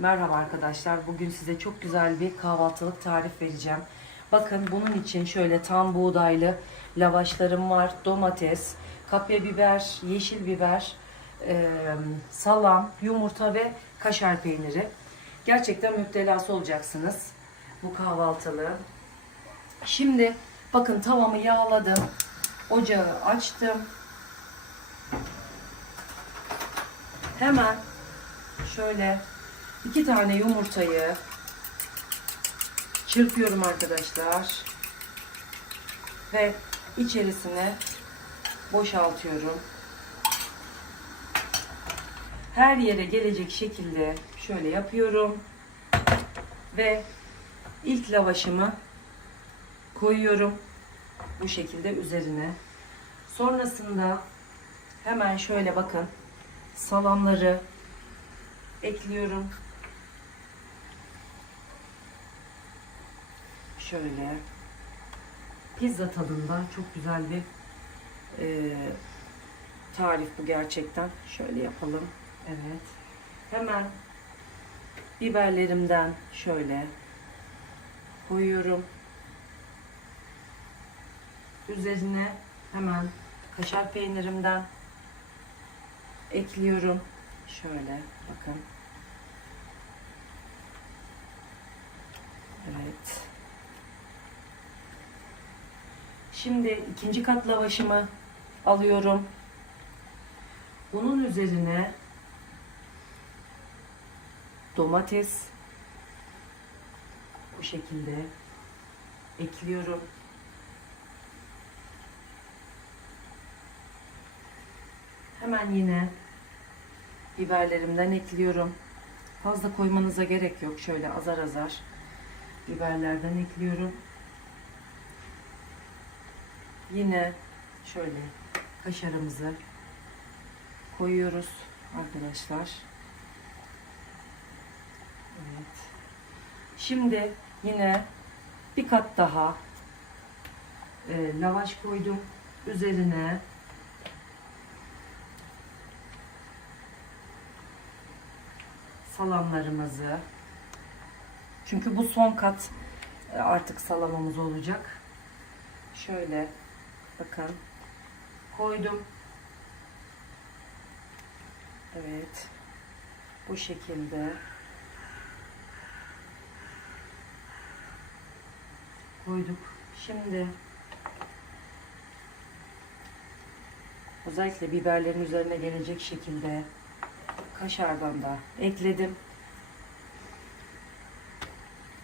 Merhaba arkadaşlar. Bugün size çok güzel bir kahvaltılık tarif vereceğim. Bakın bunun için şöyle tam buğdaylı lavaşlarım var. Domates, kapya biber, yeşil biber, e, salam, yumurta ve kaşar peyniri. Gerçekten müptelası olacaksınız bu kahvaltılığı. Şimdi bakın tavamı yağladım. Ocağı açtım. Hemen şöyle iki tane yumurtayı çırpıyorum arkadaşlar. Ve içerisine boşaltıyorum. Her yere gelecek şekilde şöyle yapıyorum. Ve ilk lavaşımı koyuyorum. Bu şekilde üzerine. Sonrasında hemen şöyle bakın salamları ekliyorum. Şöyle pizza tadında çok güzel bir e, tarif bu gerçekten. Şöyle yapalım. Evet. Hemen biberlerimden şöyle koyuyorum. Üzerine hemen kaşar peynirimden ekliyorum. Şöyle bakın. Evet. Şimdi ikinci kat lavaşımı alıyorum. Bunun üzerine domates bu şekilde ekliyorum. Hemen yine biberlerimden ekliyorum. Fazla koymanıza gerek yok. Şöyle azar azar biberlerden ekliyorum. Yine şöyle kaşarımızı koyuyoruz arkadaşlar. Evet. Şimdi yine bir kat daha e, lavaş koydum. Üzerine salamlarımızı çünkü bu son kat e, artık salamımız olacak. Şöyle bakın koydum. Evet. Bu şekilde koyduk. Şimdi özellikle biberlerin üzerine gelecek şekilde kaşardan da ekledim.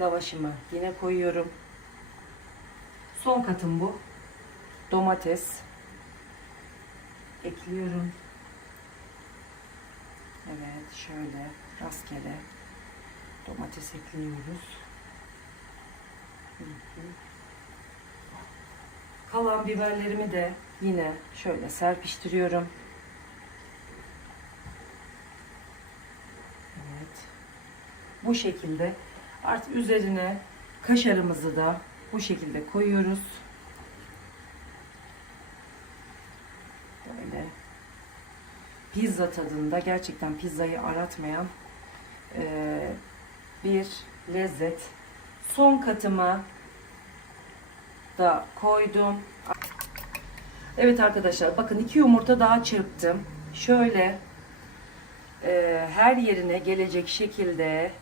Lavaşımı yine koyuyorum. Son katım bu. Domates ekliyorum. Evet şöyle rastgele domates ekliyoruz. Hı hı. Kalan biberlerimi de yine şöyle serpiştiriyorum. Evet. Bu şekilde artık üzerine kaşarımızı da bu şekilde koyuyoruz. Böyle pizza tadında gerçekten pizzayı aratmayan eee, bir lezzet. Son katımı da koydum. Evet arkadaşlar bakın iki yumurta daha çırptım. Şöyle eee, her yerine gelecek şekilde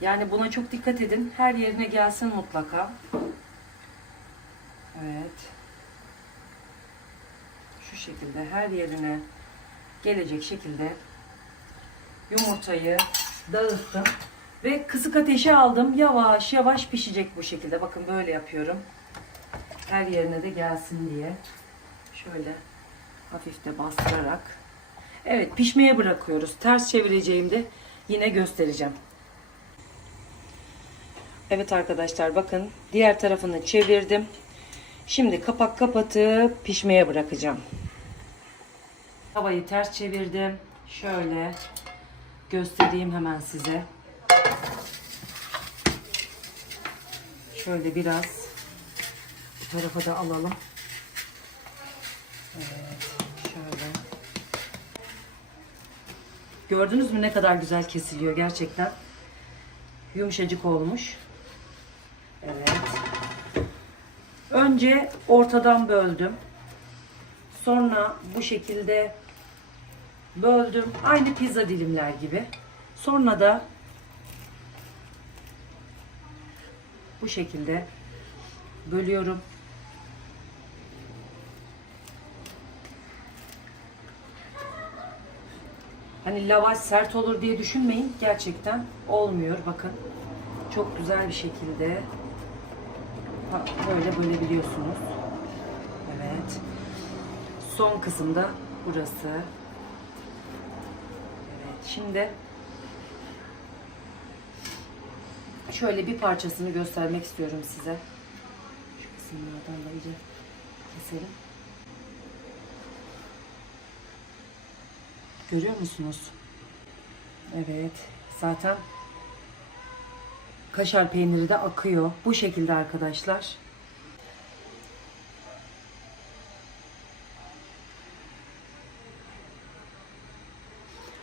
yani buna çok dikkat edin. Her yerine gelsin mutlaka. Evet. Şu şekilde her yerine gelecek şekilde yumurtayı dağıttım. Ve kısık ateşe aldım. Yavaş yavaş pişecek bu şekilde. Bakın böyle yapıyorum. Her yerine de gelsin diye. Şöyle hafif de bastırarak. Evet pişmeye bırakıyoruz. Ters çevireceğimde yine göstereceğim. Evet arkadaşlar bakın diğer tarafını çevirdim. Şimdi kapak kapatıp pişmeye bırakacağım. Tavayı ters çevirdim. Şöyle göstereyim hemen size. Şöyle biraz bu tarafa da alalım. Evet, şöyle. Gördünüz mü ne kadar güzel kesiliyor gerçekten. Yumuşacık olmuş. Evet. Önce ortadan böldüm. Sonra bu şekilde böldüm. Aynı pizza dilimler gibi. Sonra da bu şekilde bölüyorum. Hani lavaş sert olur diye düşünmeyin. Gerçekten olmuyor. Bakın. Çok güzel bir şekilde böyle bölebiliyorsunuz. Evet. Son kısımda burası. Evet. Şimdi şöyle bir parçasını göstermek istiyorum size. Şu kısımlardan da iyice keselim. Görüyor musunuz? Evet. Zaten kaşar peyniri de akıyor. Bu şekilde arkadaşlar.